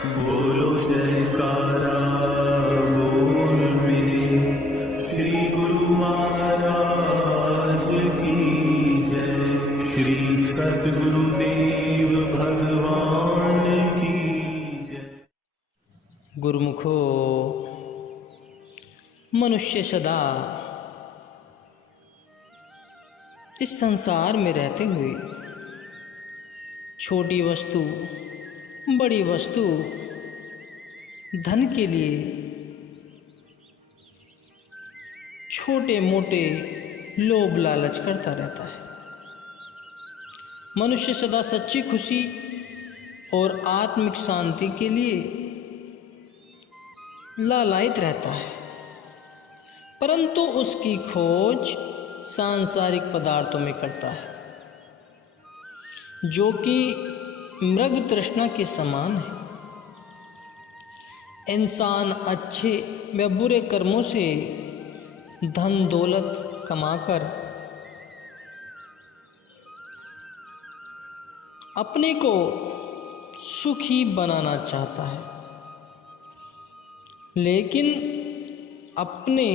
बोलो जयकारा बोल मेरे श्री गुरु महाराज की जय। श्री सद्गुरुदेव भगवान की जय। गुरुमुखो मनुष्य सदा इस संसार में रहते हुए छोटी वस्तु बड़ी वस्तु धन के लिए छोटे मोटे लोभ लालच करता रहता है। मनुष्य सदा सच्ची खुशी और आत्मिक शांति के लिए लालायित रहता है, परंतु उसकी खोज सांसारिक पदार्थों में करता है, जो कि मृग तृष्णा के समान है। इंसान अच्छे व बुरे कर्मों से धन दौलत कमाकर अपने को सुखी बनाना चाहता है, लेकिन अपने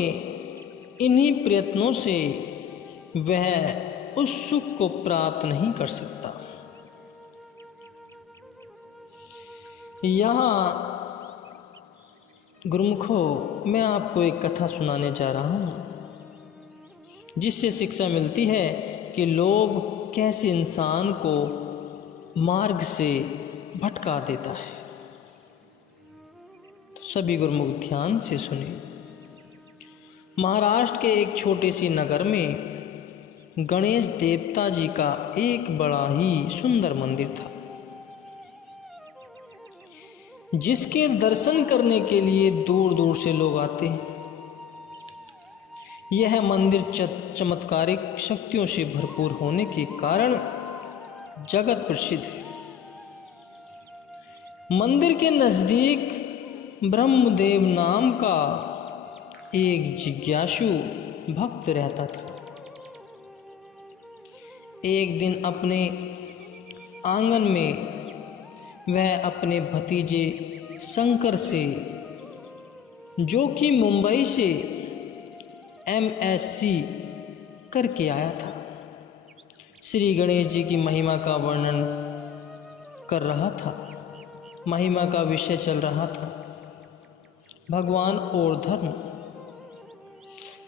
इन्हीं प्रयत्नों से वह उस सुख को प्राप्त नहीं कर सकता। यहाँ गुरुमुखो मैं आपको एक कथा सुनाने जा रहा हूँ, जिससे शिक्षा मिलती है कि लोभ कैसे इंसान को मार्ग से भटका देता है। तो सभी गुरुमुख ध्यान से सुने। महाराष्ट्र के एक छोटे सी नगर में गणेश देवता जी का एक बड़ा ही सुंदर मंदिर था, जिसके दर्शन करने के लिए दूर दूर से लोग आते हैं। यह मंदिर चमत्कारिक शक्तियों से भरपूर होने के कारण जगत प्रसिद्ध है। मंदिर के नजदीक ब्रह्मदेव नाम का एक जिज्ञासु भक्त रहता था। एक दिन अपने आंगन में वह अपने भतीजे शंकर से, जो कि मुंबई से MSc करके आया था, श्री गणेश जी की महिमा का वर्णन कर रहा था। महिमा का विषय चल रहा था भगवान और धर्म।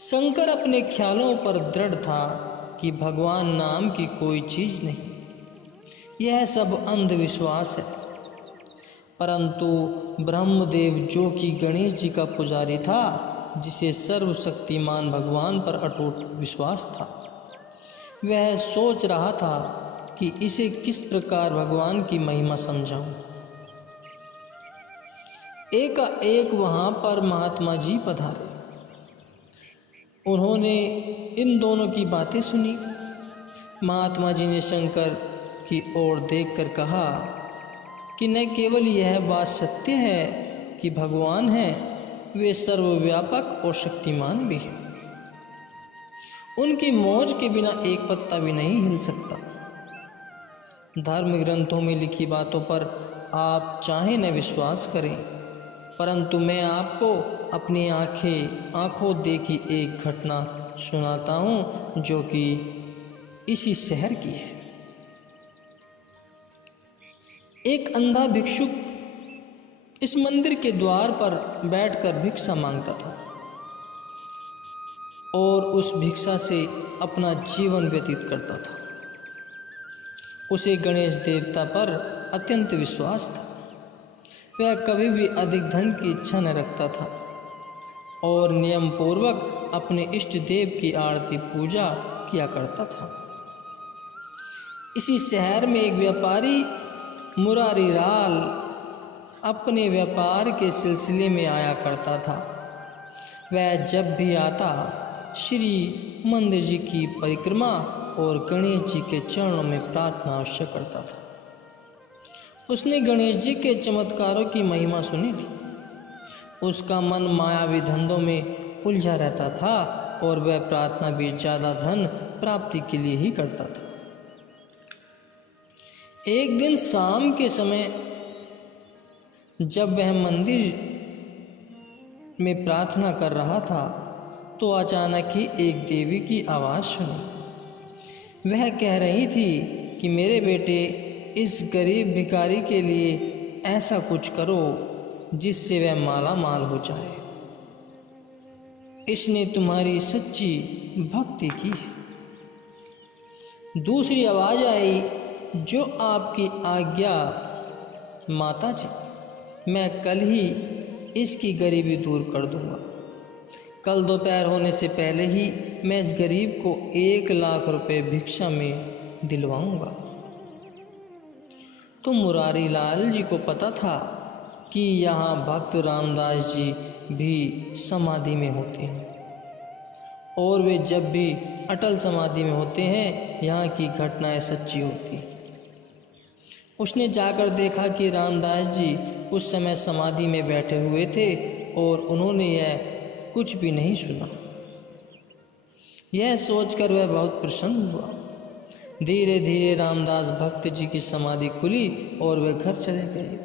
शंकर अपने ख्यालों पर दृढ़ था कि भगवान नाम की कोई चीज़ नहीं, यह सब अंधविश्वास है। परंतु ब्रह्मदेव, जो कि गणेश जी का पुजारी था, जिसे सर्वशक्तिमान भगवान पर अटूट विश्वास था, वह सोच रहा था कि इसे किस प्रकार भगवान की महिमा समझाऊं। एकाएक वहाँ पर महात्मा जी पधारे। उन्होंने इन दोनों की बातें सुनी। महात्मा जी ने शंकर की ओर देखकर कहा कि न केवल यह बात सत्य है कि भगवान है, वे सर्वव्यापक और शक्तिमान भी हैं। उनकी मौज के बिना एक पत्ता भी नहीं हिल सकता। धर्म ग्रंथों में लिखी बातों पर आप चाहे न विश्वास करें, परंतु मैं आपको अपनी आंखों देखी एक घटना सुनाता हूँ, जो कि इसी शहर की है। एक अंधा भिक्षुक इस मंदिर के द्वार पर बैठकर भिक्षा मांगता था और उस भिक्षा से अपना जीवन व्यतीत करता था। उसे गणेश देवता पर अत्यंत विश्वास था। वह कभी भी अधिक धन की इच्छा न रखता था और नियम पूर्वक अपने इष्ट देव की आरती पूजा किया करता था। इसी शहर में एक व्यापारी मुरारी लाल अपने व्यापार के सिलसिले में आया करता था। वह जब भी आता श्री मंदिर जी की परिक्रमा और गणेश जी के चरणों में प्रार्थना अवश्य करता था। उसने गणेश जी के चमत्कारों की महिमा सुनी थी। उसका मन मायावी धंधों में उलझा रहता था और वह प्रार्थना भी ज़्यादा धन प्राप्ति के लिए ही करता था। एक दिन शाम के समय जब वह मंदिर में प्रार्थना कर रहा था तो अचानक ही एक देवी की आवाज़ सुनी। वह कह रही थी कि मेरे बेटे, इस गरीब भिखारी के लिए ऐसा कुछ करो जिससे वह माला माल हो जाए। इसने तुम्हारी सच्ची भक्ति की है। दूसरी आवाज़ आई, जो आपकी आज्ञा माता जी, मैं कल ही इसकी गरीबी दूर कर दूंगा। कल दोपहर होने से पहले ही मैं इस गरीब को 1 लाख रुपए भिक्षा में दिलवाऊंगा। तो मुरारी लाल जी को पता था कि यहाँ भक्त रामदास जी भी समाधि में होते हैं और वे जब भी अटल समाधि में होते हैं यहाँ की घटनाएं सच्ची होती हैं। उसने जाकर देखा कि रामदास जी उस समय समाधि में बैठे हुए थे और उन्होंने यह कुछ भी नहीं सुना। यह सोचकर वह बहुत प्रसन्न हुआ। धीरे धीरे रामदास भक्त जी की समाधि खुली और वे घर चले गए।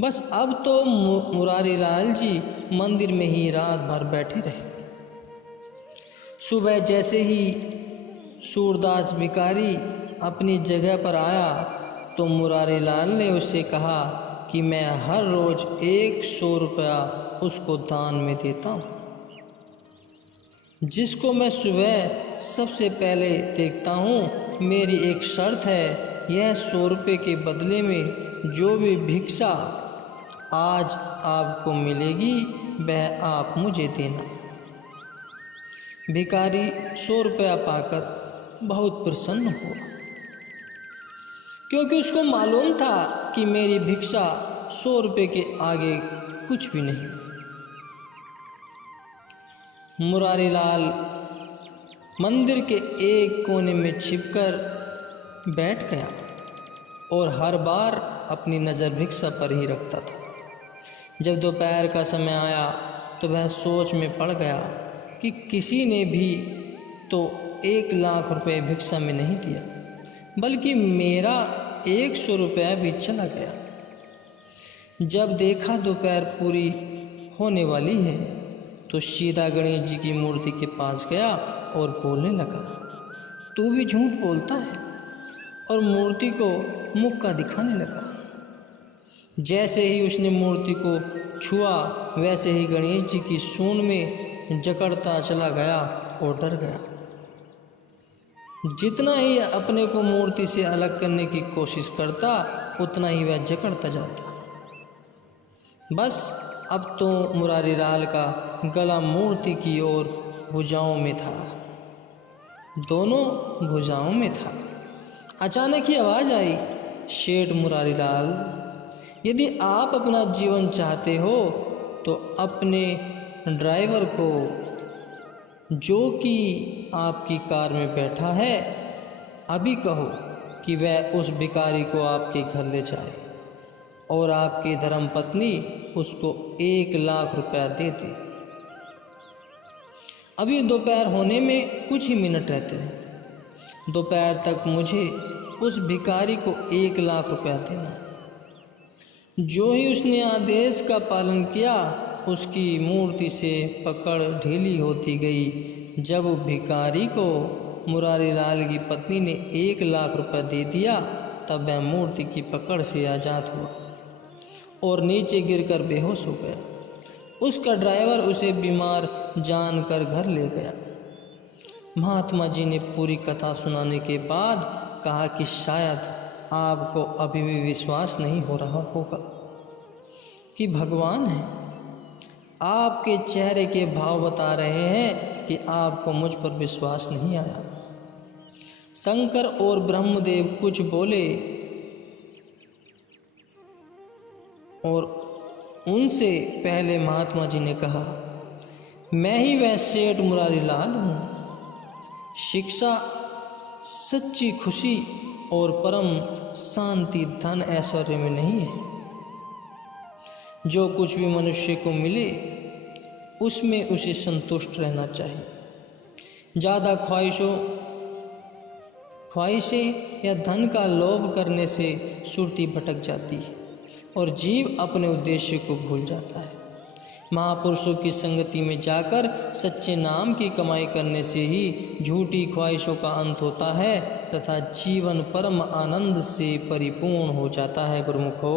बस अब तो मुरारी लाल जी मंदिर में ही रात भर बैठे रहे। सुबह जैसे ही सूरदास भिखारी अपनी जगह पर आया तो मुरारी लाल ने उससे कहा कि मैं हर रोज़ 100 रुपया उसको दान में देता हूँ। जिसको मैं सुबह सबसे पहले देखता हूँ, मेरी एक शर्त है, यह 100 रुपये के बदले में जो भी भिक्षा आज आपको मिलेगी वह आप मुझे देना। भिखारी 100 रुपया पाकर बहुत प्रसन्न हुआ, क्योंकि उसको मालूम था कि मेरी भिक्षा 100 रुपये के आगे कुछ भी नहीं। मुरारी लाल मंदिर के एक कोने में छिपकर बैठ गया और हर बार अपनी नज़र भिक्षा पर ही रखता था। जब दोपहर का समय आया तो वह सोच में पड़ गया कि किसी ने भी तो 1 लाख रुपए भिक्षा में नहीं दिया, बल्कि मेरा 100 रुपया भी चला गया। जब देखा दोपहर पूरी होने वाली है तो सीधा गणेश जी की मूर्ति के पास गया और बोलने लगा, तू भी झूठ बोलता है, और मूर्ति को मुक्का दिखाने लगा। जैसे ही उसने मूर्ति को छुआ वैसे ही गणेश जी की सूंड में जकड़ता चला गया और डर गया। जितना ही अपने को मूर्ति से अलग करने की कोशिश करता उतना ही वह जकड़ता जाता। बस अब तो मुरारी लाल का गला मूर्ति की ओर भुजाओं में था, दोनों भुजाओं में था। अचानक ही आवाज़ आई, शेठ मुरारी लाल, यदि आप अपना जीवन चाहते हो तो अपने ड्राइवर को, जो कि आपकी कार में बैठा है, अभी कहो कि वह उस भिखारी को आपके घर ले जाए और आपकी धर्मपत्नी उसको 1 लाख रुपया दे दे। अभी दोपहर होने में कुछ ही मिनट रहते हैं। दोपहर तक मुझे उस भिखारी को 1 लाख रुपया देना। जो ही उसने आदेश का पालन किया उसकी मूर्ति से पकड़ ढीली होती गई। जब भिखारी को मुरारी लाल की पत्नी ने 1 लाख रुपया दे दिया तब वह मूर्ति की पकड़ से आज़ाद हुआ और नीचे गिरकर बेहोश हो गया। उसका ड्राइवर उसे बीमार जानकर घर ले गया। महात्मा जी ने पूरी कथा सुनाने के बाद कहा कि शायद आपको अभी भी विश्वास नहीं हो रहा होगा कि भगवान है। आपके चेहरे के भाव बता रहे हैं कि आपको मुझ पर विश्वास नहीं आया। शंकर और ब्रह्मदेव कुछ बोले और उनसे पहले महात्मा जी ने कहा, मैं ही वह सेठ मुरारी लाल हूँ। शिक्षा, सच्ची खुशी और परम शांति धन ऐश्वर्य में नहीं है। जो कुछ भी मनुष्य को मिले उसमें उसे संतुष्ट रहना चाहिए। ज़्यादा ख्वाहिशें या धन का लोभ करने से सुरती भटक जाती है और जीव अपने उद्देश्य को भूल जाता है। महापुरुषों की संगति में जाकर सच्चे नाम की कमाई करने से ही झूठी ख्वाहिशों का अंत होता है तथा जीवन परम आनंद से परिपूर्ण हो जाता है। गुरुमुखो।